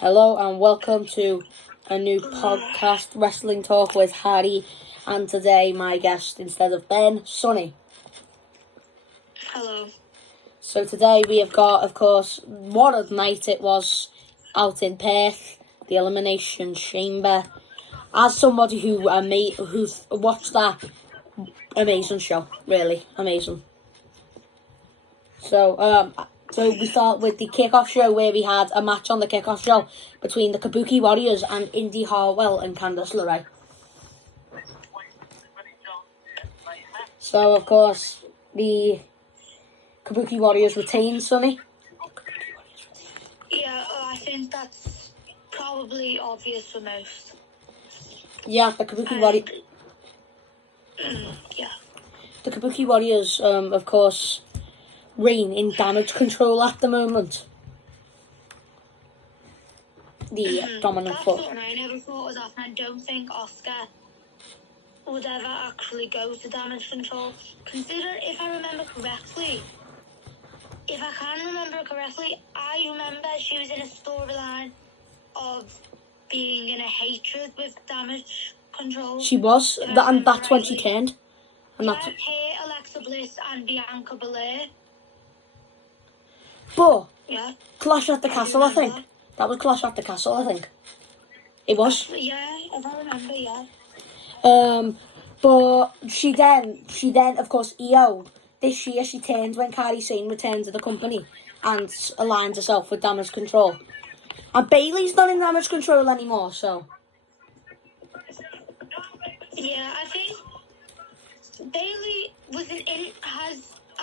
Hello and welcome to a new podcast, Wrestling Talk with Harry, and today my guest, instead of Ben, Sonny. Hello. So today we have got, of course, what a night it was out in Perth, the Elimination Chamber. As somebody who's watched that amazing show, really amazing. So we start with the kickoff show where we had a match on the kickoff show between the Kabuki Warriors and Indy Hartwell and Candice LeRae. So, of course, the Kabuki Warriors retained, Sonny. Yeah, I think that's probably obvious for most. Yeah, the Kabuki Warriors. Yeah. The Kabuki Warriors, of course, reign in damage control at the moment. The dominant That's force. something I never thought of that, and I don't think Oscar would ever actually go to damage control. Consider, if I remember correctly, I remember she was in a storyline of being in a hatred with damage control. She was, and that's when she turned. And yeah, that's her, Alexa Bliss and Bianca Belair. But Yeah. Clash at the Castle, I think. That was Clash at the Castle, I think. It was. Yeah, if I remember, yeah. But she then, of course, EO. This year she turned when Kairi Sane returned to the company and aligned herself with damage control. And Bayley's not in damage control anymore, so. Yeah, I think Bayley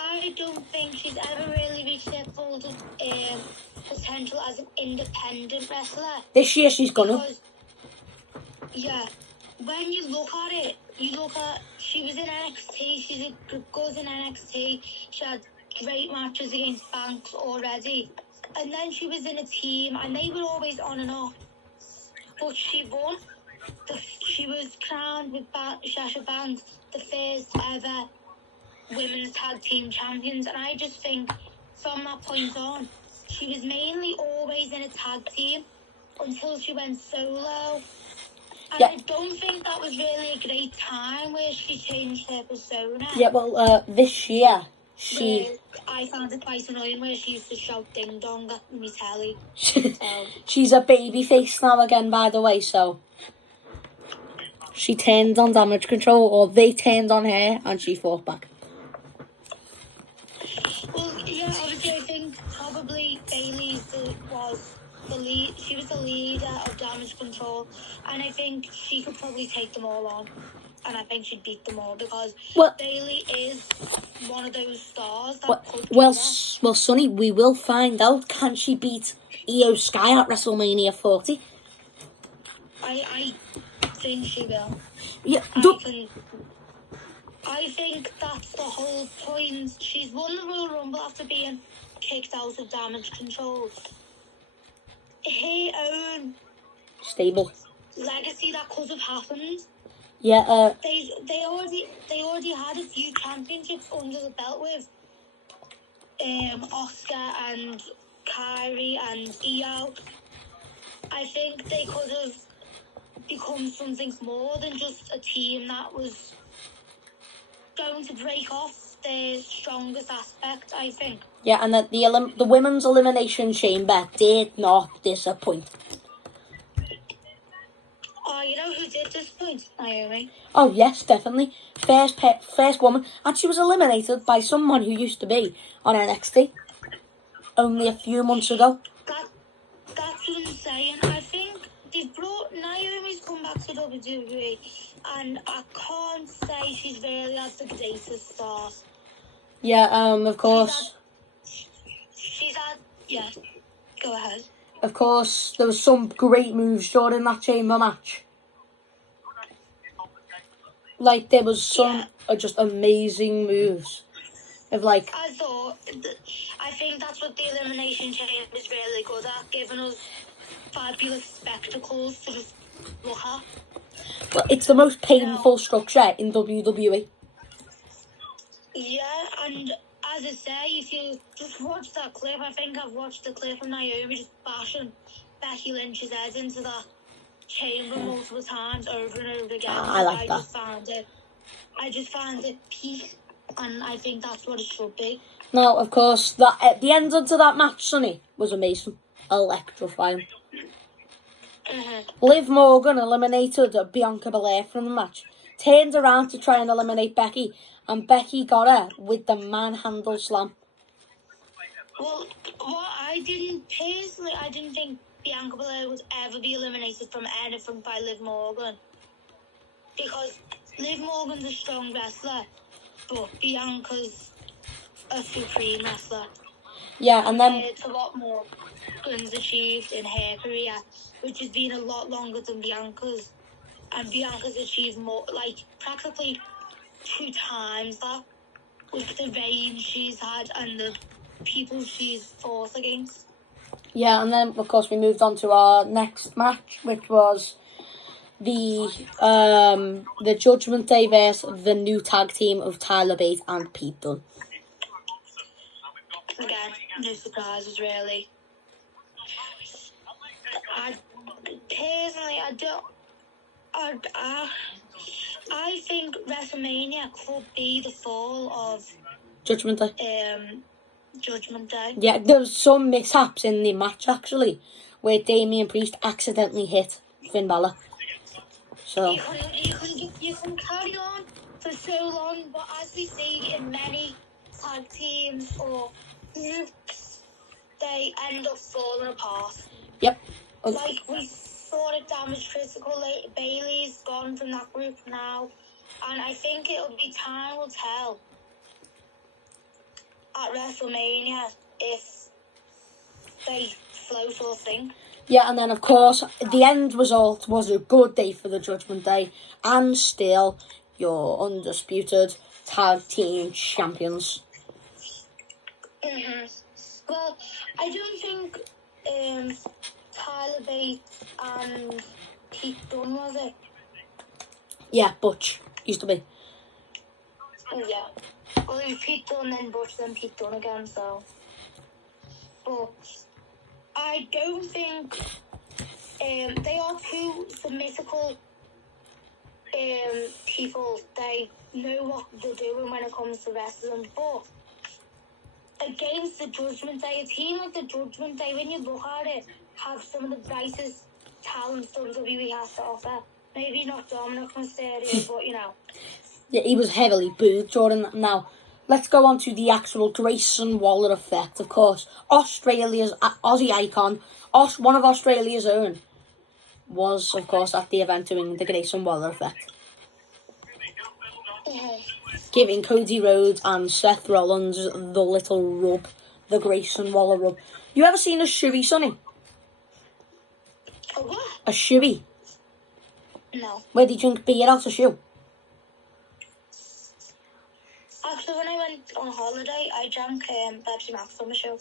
I don't think she's ever really reached her full potential as an independent wrestler. This year she's gonna. Yeah, when you look at it, she was in NXT, she's good in NXT, she had great matches against Banks already, and then she was in a team, and they were always on and off, but she won. She was crowned with Sasha Banks the first ever women's tag team champions, and I just think from that point on, she was mainly always in a tag team until she went solo. And I don't think that was really a great time where she changed her persona. Yeah, well, this year I found it quite annoying where she used to shout ding dong at me telly. She's a baby face now again, by the way, so she turned on damage control, or they turned on her, and she fought back. Well, yeah, obviously I think probably Bayley was the lead. She was the leader of damage control, and I think she could probably take them all on, and I think she'd beat them all because Bayley is one of those stars that could do that. Well, Sonny, we will find out. Can she beat Io Sky at WrestleMania 40? I think she will. Yeah, I think that's the whole point. She's won the Royal Rumble after being kicked out of damage control. Her own stable legacy that could have happened. Yeah. They already had a few championships under the belt with Oscar and Kairi and Io. I think they could have become something more than just a team that was going to break off their strongest aspect, I think. Yeah, and that the women's elimination chamber did not disappoint. Oh, you know who did disappoint? Naomi. Oh yes, definitely. First woman, and she was eliminated by someone who used to be on NXT only a few months ago. That's what I'm saying. I think they've brought Naomi's come back to WWE, and I can't say she's really had the greatest start. Yeah, of course. She's had. Yeah, go ahead. Of course, there was some great moves during that chamber match. Like, there was some just amazing moves. I think that's what the Elimination Chamber is really good at, giving us fabulous spectacles to just look at. Well, it's the most painful structure in WWE. Yeah, and as I say, if you just watch that clip, I think I've watched the clip of Naomi just bashing Becky Lynch's head into that chamber multiple times over and over again. I like that. I just found it peak, and I think that's what it should be. Now, of course, that at the end of that match, Sonny, was amazing. Electrifying. Liv Morgan eliminated Bianca Belair from the match. Turned around to try and eliminate Becky, and Becky got her with the manhandle slam. Well, I didn't think Bianca Belair would ever be eliminated from anything by Liv Morgan. Because Liv Morgan's a strong wrestler, but Bianca's a supreme wrestler. Yeah, and then... It's a lot more Morgan's achieved in her career, which has been a lot longer than Bianca's. And Bianca's achieved more, like, practically 2 times that, with the reign she's had and the people she's fought against. Yeah, and then, of course, we moved on to our next match, which was the Judgment Day versus the new tag team of Tyler Bate and Pete Dunne. Again, no surprises, really. I think WrestleMania could be the fall of Judgment Day. Judgment Day. Yeah, there was some mishaps in the match, actually, where Damian Priest accidentally hit Finn Balor. So you can carry on for so long, but as we see in many tag teams or groups, they end up falling apart. Yep. Like we saw it Damage Critical. Bailey's gone from that group now, and I think it'll be time will tell at WrestleMania if they float or sink. Yeah, and then of course the end result was a good day for the Judgment Day, and still your undisputed tag team champions. Well, I don't think Tyler Bate and Pete Dunne, was it? Yeah, Butch used to be. Yeah. Well, it was Pete Dunne, then Butch, then Pete Dunne again, so. But I don't think they are two mythical people. They know what they're doing when it comes to wrestling, but against the Judgment Day, a team like the Judgment Day, when you look at it, have some of the brightest talents WWE has to offer. Maybe not Dominic Mysterio, but you know. Yeah, he was heavily booed during that. Now, let's go on to the actual Grayson Waller effect. Of course, Australia's Aussie icon, one of Australia's own, was of course at the event doing the Grayson Waller effect. Giving Cody Rhodes and Seth Rollins the little rub, the Grayson Waller rub. You ever seen a shoey, Sonny? A what? A shoey? No. Where they drink beer out of shoe? Actually, when I went on holiday, I drank Pepsi Max from a show.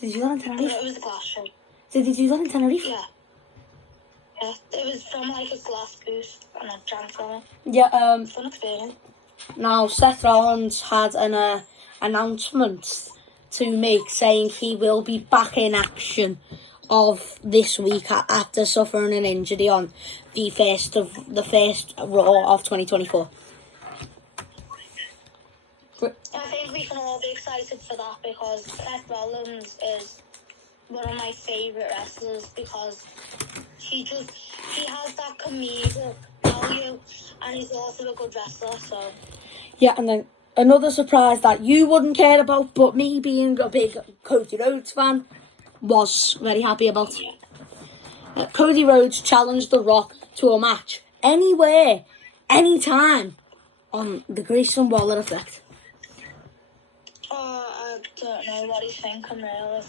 Did you do that in Tenerife? It was a glass show. Did you do that in Tenerife? Yeah. Yeah, it was from like a glass booth, and I drank from it. Yeah, Fun experience. Now, Seth Rollins had an announcement to make saying he will be back in action of this week after suffering an injury on the first Raw of 2024. I think we can all be excited for that because Seth Rollins is one of my favourite wrestlers because he has that comedic value and he's also a good wrestler, so. Yeah, and then another surprise that you wouldn't care about, but me being a big Cody Rhodes fan, was very happy about. Cody Rhodes challenged The Rock to a match anywhere, anytime on the Grayson Waller effect. I don't know what he's thinking really.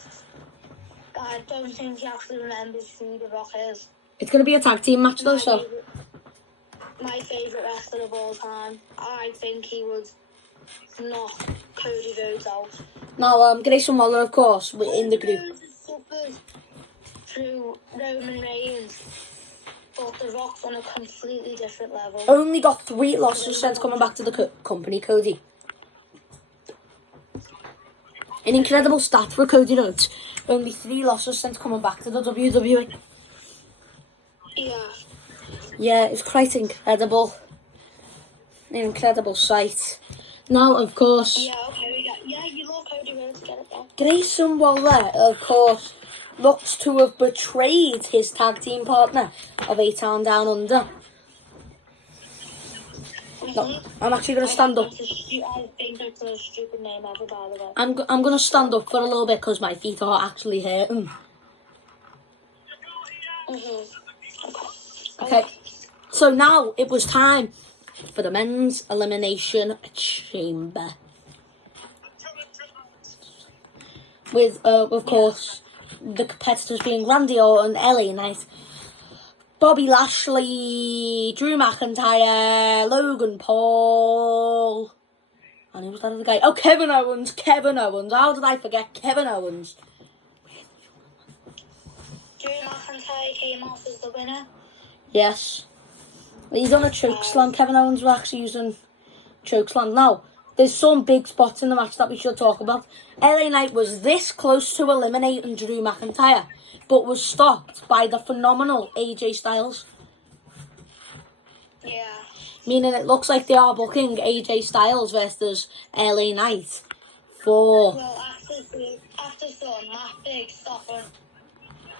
I don't think he actually remembers who The Rock is. It's going to be a tag team match though, so. My favourite wrestler of all time. I think he would knock Cody Rhodes out. Now, Grayson Waller, of course, in the group. Rhodes has suffered through Roman Reigns, but The Rock's on a completely different level. Only got 3 losses since coming back to the company, Cody. An incredible stat for Cody Rhodes. Only 3 losses since coming back to the WWE. Yeah. Yeah, it's quite incredible. An incredible sight. Now, of course, Yeah, okay. Yeah, you look Cody Rhodes get it back. Grayson Waller, of course, looks to have betrayed his tag team partner of A Town Down Under. No, I'm actually going to stand up. I think that's a stupid name ever, by the way. I'm going to stand up for a little bit because my feet are actually hurting. Okay, so now it was time for the men's elimination chamber. With, of course, the competitors being Randy Orton, LA Knight, Bobby Lashley, Drew McIntyre, Logan Paul, and who was that other guy? Oh, Kevin Owens. How did I forget Kevin Owens? Drew McIntyre came off as the winner. Yes. He's on a chokeslam. Kevin Owens was actually using chokeslam. Now, there's some big spots in the match that we should talk about. LA Knight was this close to eliminating Drew McIntyre, but was stopped by the phenomenal AJ Styles. Yeah. Meaning it looks like they are booking AJ Styles versus LA Knight for... Well, after some Matt Big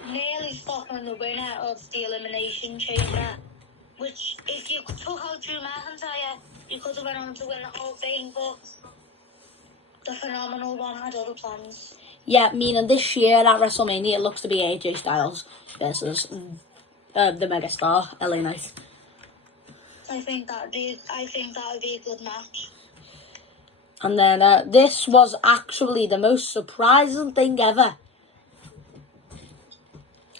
nearly stopping the winner of the Elimination Chamber, which if you took out Drew McIntyre, you could have went on to win the whole thing, but the phenomenal one had other plans. Yeah, meaning this year at WrestleMania it looks to be AJ Styles versus the megastar LA Knight. I think that would be a good match. And then this was actually the most surprising thing ever.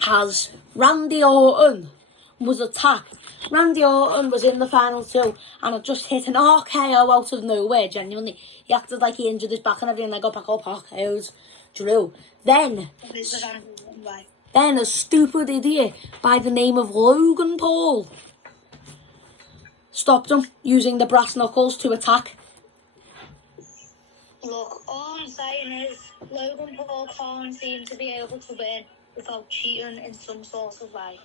As Randy Orton was attacked. Randy Orton was in the final 2 and had just hit an RKO out of nowhere, genuinely. He acted like he injured his back and everything. They got back up, RKOs, Drew. Then a stupid idiot by the name of Logan Paul stopped him using the brass knuckles to attack. Look, all I'm saying is Logan Paul can't seem to be able to win without cheating in some sort of way.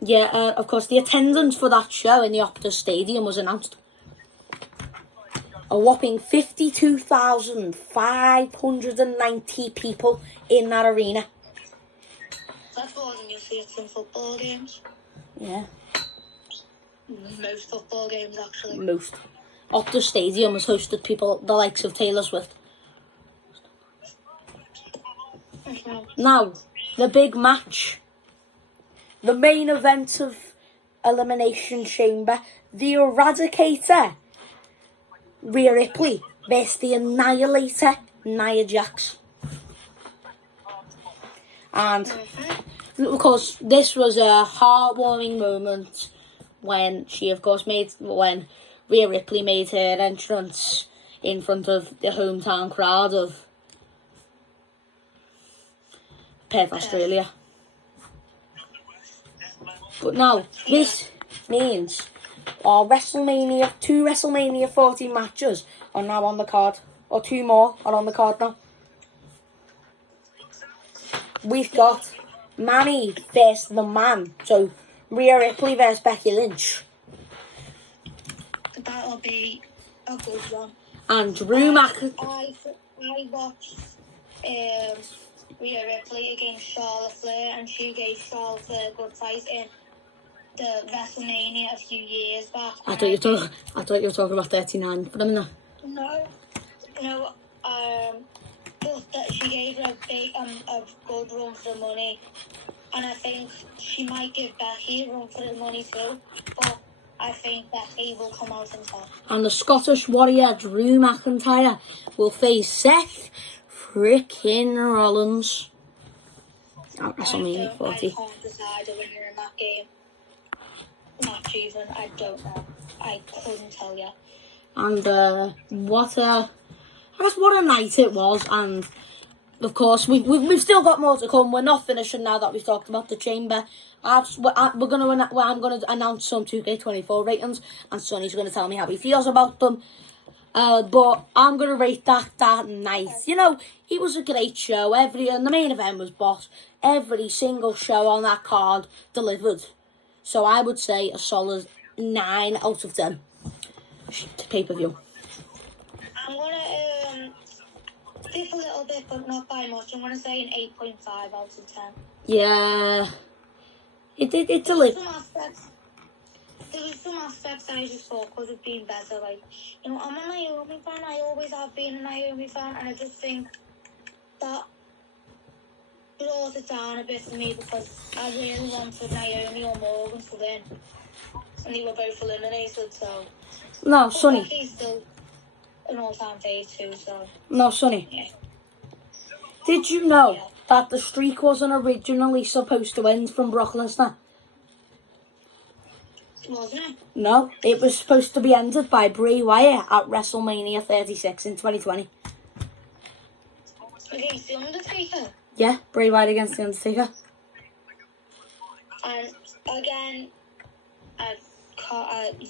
Yeah, of course, the attendance for that show in the Optus Stadium was announced. A whopping 52,590 people in that arena. That's more than you see at some football games. Yeah. Most football games, actually. Most. Optus Stadium has hosted people the likes of Taylor Swift. Now, the big match. The main event of Elimination Chamber. The Eradicator, Rhea Ripley, versus the Annihilator, Nia Jax. And, of course, this was a heartwarming moment when when Rhea Ripley made her entrance in front of the hometown crowd of Perth, Australia. But now, this means our two WrestleMania 40 matches are now on the card. Or 2 more are on the card now. We've got Manny versus the Man. So, Rhea Ripley versus Becky Lynch. That'll be a good one. And Drew McIntyre. I watched Rhea Ripley against Charlotte Flair, and she gave Charlotte Flair a good fight in the WrestleMania a few years back. I thought you were talking about 39 for a minute. No, but that she gave her a good run for the money, and I think she might give Becky a run for the money too, but I think Becky will come out on top. And the Scottish Warrior Drew McIntyre will face Seth frickin' Rollins at WrestleMania 40. I can't decide a winner in that game. Not even, I don't know. I couldn't tell you. And what a night it was. And of course, we've still got more to come. We're not finishing now that we've talked about the chamber. I'm gonna announce some 2K24 ratings, and Sonny's gonna tell me how he feels about them. But I'm gonna rate that night. You know, it was a great show. And the main event was boss. Every single show on that card delivered. So I would say a solid 9 out of 10 to pay-per-view. I'm gonna dip a little bit, but not by much. I'm gonna say an 8.5 out of 10. Yeah, it delivered. There was some aspects I just thought could have been better. Like, you know, I'm a Naomi fan. I always have been a Naomi fan, and I just think that brought it down a bit for me because I really wanted Naomi or Morgan to win, and they were both eliminated. So No, Sonny. Becky's still an all-time fave too. So No, Sonny. yeah. Did you know that the streak wasn't originally supposed to end from Brock Lesnar? Wasn't it? No, it was supposed to be ended by Bray Wyatt at WrestleMania 36 in 2020. Against The Undertaker. Yeah, Bray Wyatt against The Undertaker. And again,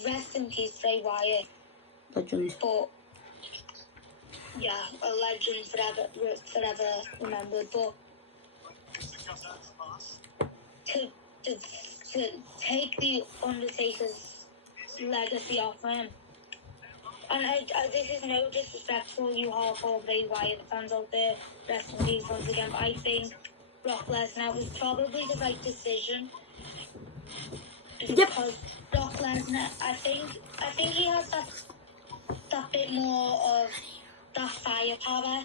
rest in peace, Bray Wyatt. Legend. But yeah, a legend forever remembered. But to take the Undertaker's legacy off him, and this is no disrespect for you hardcore Bray Wyatt fans out there, rest in peace once again, but I think Brock Lesnar was probably the right decision. Because Brock Lesnar, I think he has that bit more of that firepower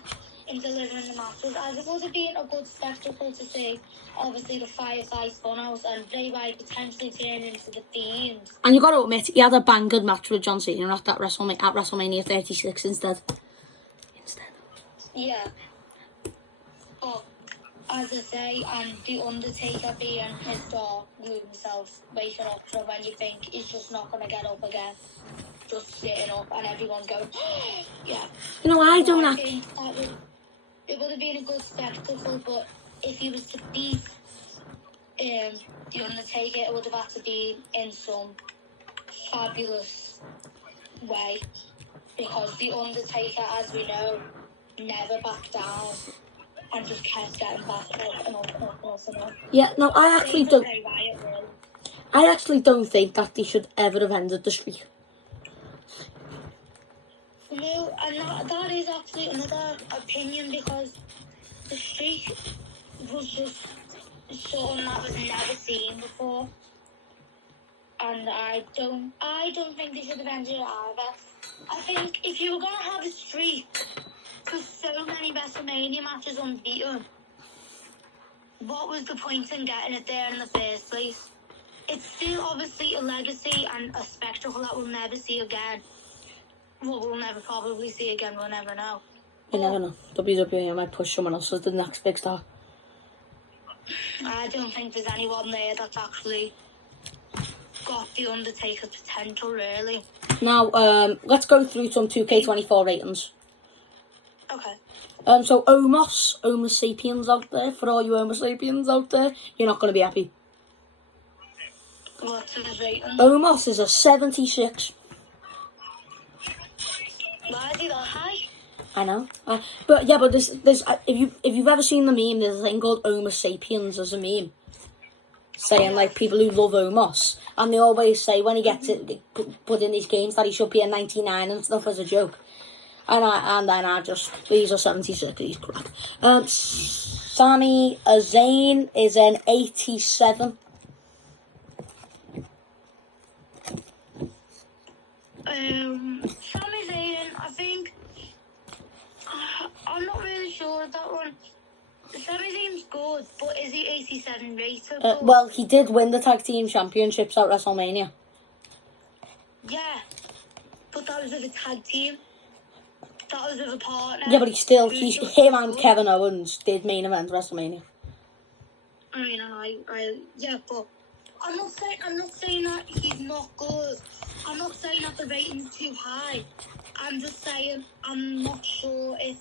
in delivering the matches, as it would have been a good spectacle to see. Obviously, the Firefly Funhouse and Bray Wyatt potentially turn into the Fiend. And you got to admit, he had a banged match with John Cena at WrestleMania 36 instead. Yeah. But as I say, and The Undertaker being his dog, glued himself, waking up from when you think he's just not going to get up again. Just sitting up and everyone's going, yeah. You know, I don't think it would have been a good spectacle, but if he was to beat The Undertaker, it would have had to be in some fabulous way. Because The Undertaker, as we know, never backed down and just kept getting back up and up and up and up and up. Yeah, no, I actually don't think that they should ever have ended the streak. No, and that is actually another opinion, because the streak was just something that was never seen before, and I don't think they should have ended it either. I think if you were going to have a streak for so many WrestleMania matches unbeaten, what was the point in getting it there in the first place? It's still obviously a legacy and a spectacle that we'll never see again. Well, we'll never probably see again, we'll never know. You never know. WWE might push someone else as the next big star. I don't think there's anyone there that's actually got The Undertaker's potential, really. Now, let's go through some 2K24 ratings. Okay. So Homo sapiens out there, for all you Homo sapiens out there, you're not going to be happy. What's his rating? Omos is a 76. Why is he that high? I know, but there's if you've ever seen the meme, there's a thing called Homo sapiens as a meme, saying like people who love Omos, and they always say when he gets it put in these games that he should be a 99 and stuff as a joke, and then I just he's a 76, he's crap. Sami Zayn is an 87. Sami Zayn, I think, I'm not really sure of that one. Sami Zayn's good, but is he 87 rated? Well, he did win the tag team championships at WrestleMania. Yeah, but that was with a tag team. That was with a partner. Yeah, but him and Kevin Owens did main event WrestleMania. I mean, yeah, but I'm not saying that he's not good. I'm not saying that the rating's too high. I'm just saying I'm not sure if...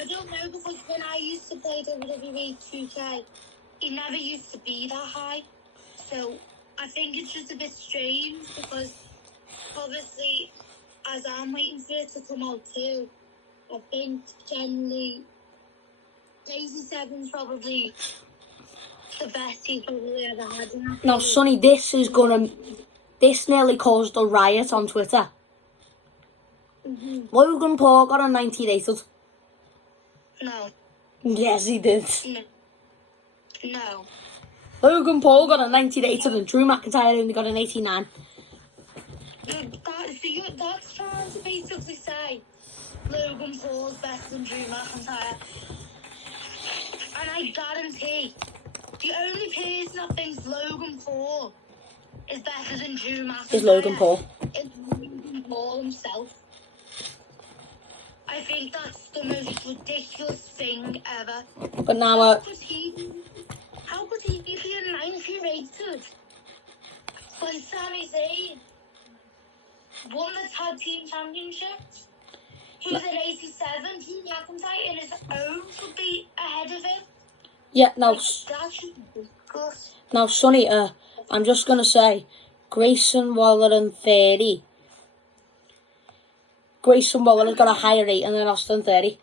I don't know, because when I used to play WWE 2K, he never used to be that high. So I think it's just a bit strange, because obviously as I'm waiting for it to come out too, I think generally 87's probably the best he's probably ever had. In that Now, series. Sonny, this nearly caused a riot on Twitter. Logan Paul got a 90 rated. No. Yes, he did. No. Logan Paul got a 90 rated and Drew McIntyre only got an 89. That's trying to basically say Logan Paul's better than Drew McIntyre. And I guarantee the only person that thinks Logan Paul is better than Drew McIntyre Is Logan Paul. is Logan Paul himself. I think that's the most ridiculous thing ever. But now, How could he be a 90 rated when Sami Zayn won the tag team championships? He's an 87. Drew McIntyre in his own should be ahead of him. yeah, now, That should be discussed. now, Sonny, I'm just gonna say, Grayson Waller and 30. Grayson Waller has got a higher rating than Austin 30.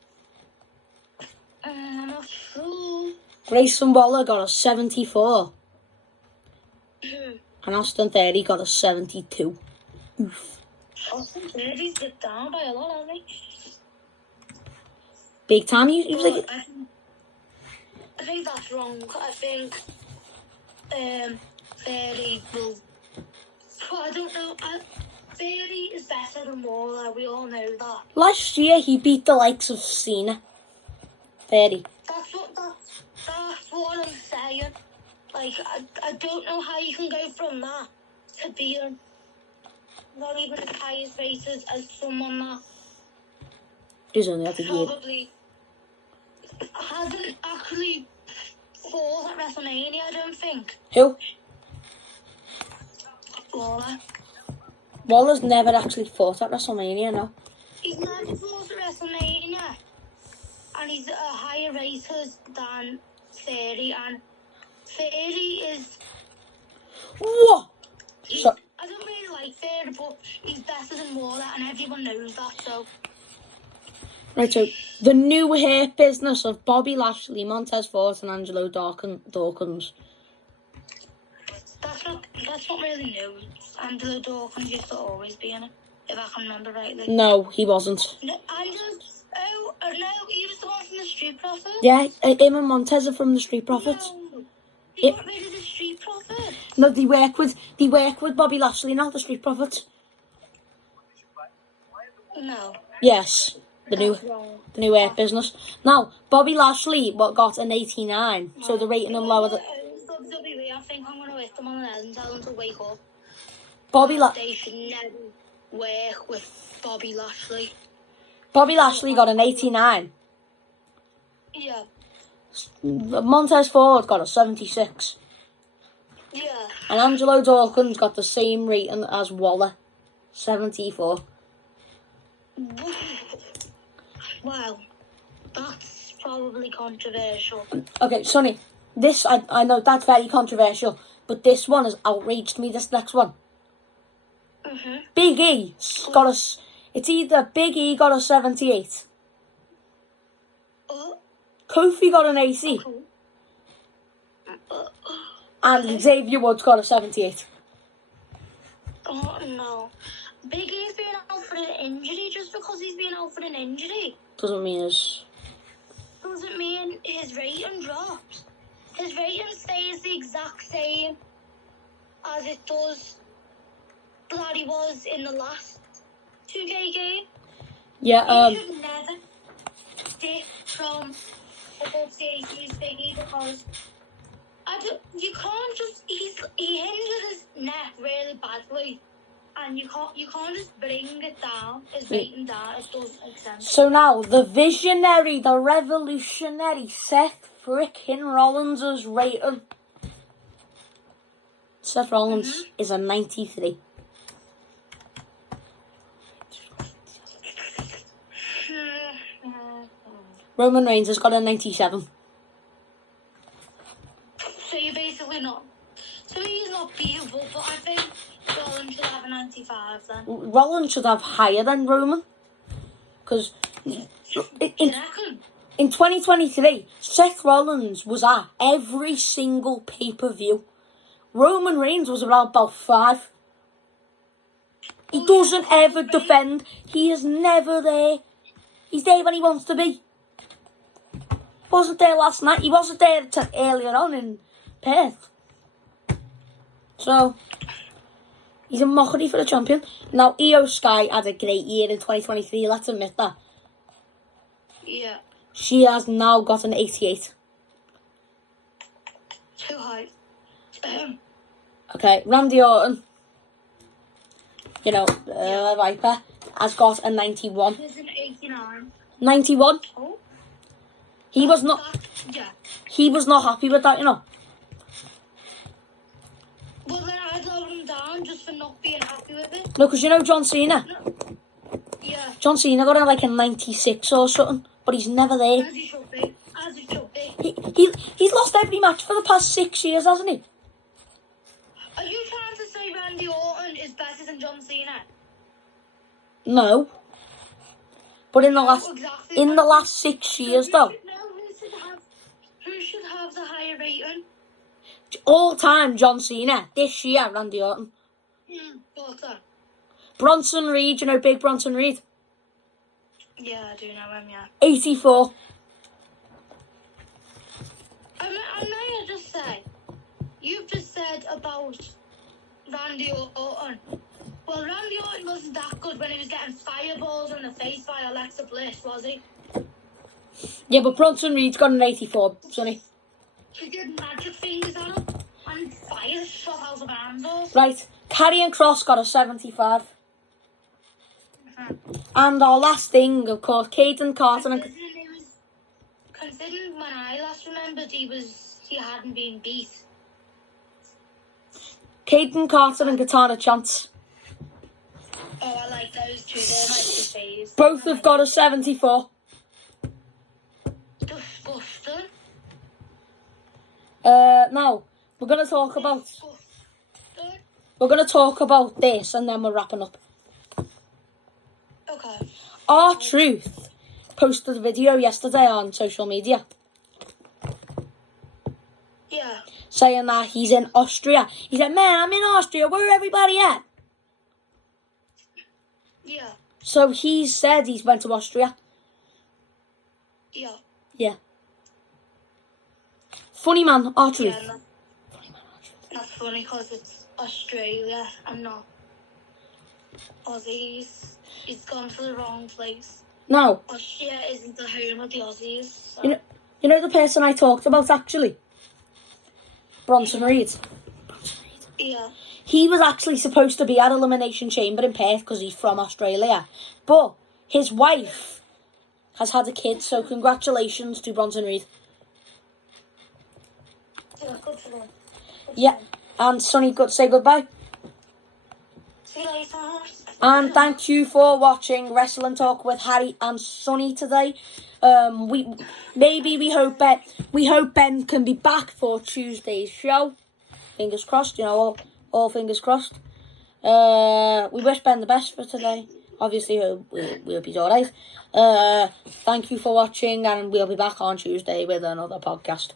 I'm not sure. Grayson Waller got a 74. And Austin 30 got a 72. Austin 30's dipped down by a lot, haven't he? Big time. He was like, I think that's wrong. I think 30 will. Well, I don't know. 30 is better than Waller. We all know that. last year he beat the likes of Cena. 30. That's what I'm saying. Like, I don't know how you can go from that to being not even as high as rated as someone that He's only had a year. probably hasn't actually fought at WrestleMania, I don't think. Who? Waller. Waller's never actually fought at WrestleMania, no. He's never fought at WrestleMania. And he's a higher rated than 30. And 30 is... What? So, I don't really like 30, but he's better than Waller, and everyone knows that, so... right, so the new hair business of Bobby Lashley, Montez Ford, and Angelo Dawkins. That's not really new. Angelo Dawkins used to always be in it, if I can remember rightly. No, he wasn't. No, no, he was the one from the Street Profits. Yeah, him and Montez are from the Street Profits. No, they got rid of the Street Profits. No, they work with Bobby Lashley now, the Street Profits. No. Yes, the That's wrong. new hair business. Now, Bobby Lashley got an 89, so they're rating him lower than... WWE, I think I'm going to hit them on the head and tell them to wake up. They should never work with Bobby Lashley. Bobby Lashley got an 89. Yeah. Montez Ford got a 76. Yeah. And Angelo Dawkins got the same rating as Waller, 74. Wow. That's probably controversial. Okay, Sonny, this, I know that's very controversial, but this one has outraged me, this next one. Mm-hmm. Big E got a... It's either Big E got a 78. Kofi got an 80. And Xavier Woods got a 78. Oh, no. Big E's being out for an injury just because he's been out for an injury. Doesn't mean his... Doesn't mean his rating drops. His rating stays the exact same as it does that he was in the last 2K game. Yeah, He should never dip from above the 80s, Biggie, because you can't just, he injured his neck really badly, and you can't just bring it down, his rating down. It doesn't make sense. so now, the visionary, the revolutionary Seth frickin' Rollins' rating. Seth Rollins is a 93. Roman Reigns has got a 97. So you're basically not. So he's not beatable, but I think Rollins should have a 95 then. Rollins should have higher than Roman. Because You in reckon? 2023, Seth Rollins was at every single pay-per-view. Roman Reigns was around about 5. He doesn't ever defend. He is never there. He's there when he wants to be. Wasn't there last night. He wasn't there earlier on in Perth. So, he's a mockery for the champion. Now, Io Sky had a great year in 2023. Let's admit that. Yeah. She has now got an 88. Too high. Okay, Randy Orton, Viper, has got a 91. He's an 89. 91? Oh. He was not happy with that, Well, then I'd lower him down just for not being happy with it. No, because John Cena? Yeah. John Cena got like a 96 or something, but he's never there. As he should be. As he should be. He's lost every match for the past 6 years, hasn't he? Are you trying to say Randy Orton is better than John Cena? No. But in the last 6 years, though. Who should have the higher rating? All time, John Cena. This year, Randy Orton. Thought so. Bronson Reed, big Bronson Reed. Yeah, I do know him, yeah. 84. I may just say, you've just said about Randy Orton. Well, Randy Orton wasn't that good when he was getting fireballs in the face by Alexa Bliss, was he? Yeah, but Bronson Reed's got an 84, Sonny. She did magic fingers on him and fire shot out of arms off. Right, Karrion Kross got a 75. And our last thing, of course, Caden Carter and... Considering when I last remembered he hadn't been beat. Caden Carter and Katana Chance. Oh, I like those two. They're my two faves. Both have got a 74. Disgusting. Now, we're going to talk about this and then we're wrapping up. Okay. R-Truth posted a video yesterday on social media. Yeah. Saying that he's in Austria. He said, man, I'm in Austria. Where everybody at? Yeah. So he said he's went to Austria. Yeah. Yeah. Funny man, R-Truth. Yeah, that's funny because it's Australia and not Aussies. He's gone to the wrong place. Now, Austria isn't the home of the Aussies. So. you know the person I talked about actually? Bronson Reed. Yeah. He was actually supposed to be at Elimination Chamber in Perth because he's from Australia. But his wife has had a kid, so congratulations to Bronson Reed. Yeah, good for them. Yeah, and Sonny, say goodbye. See you later. And thank you for watching Wrestling Talk with Harry and Sonny today. We hope Ben can be back for Tuesday's show. Fingers crossed, all fingers crossed. We wish Ben the best for today. Obviously, we'll be alright. Thank you for watching, and we'll be back on Tuesday with another podcast.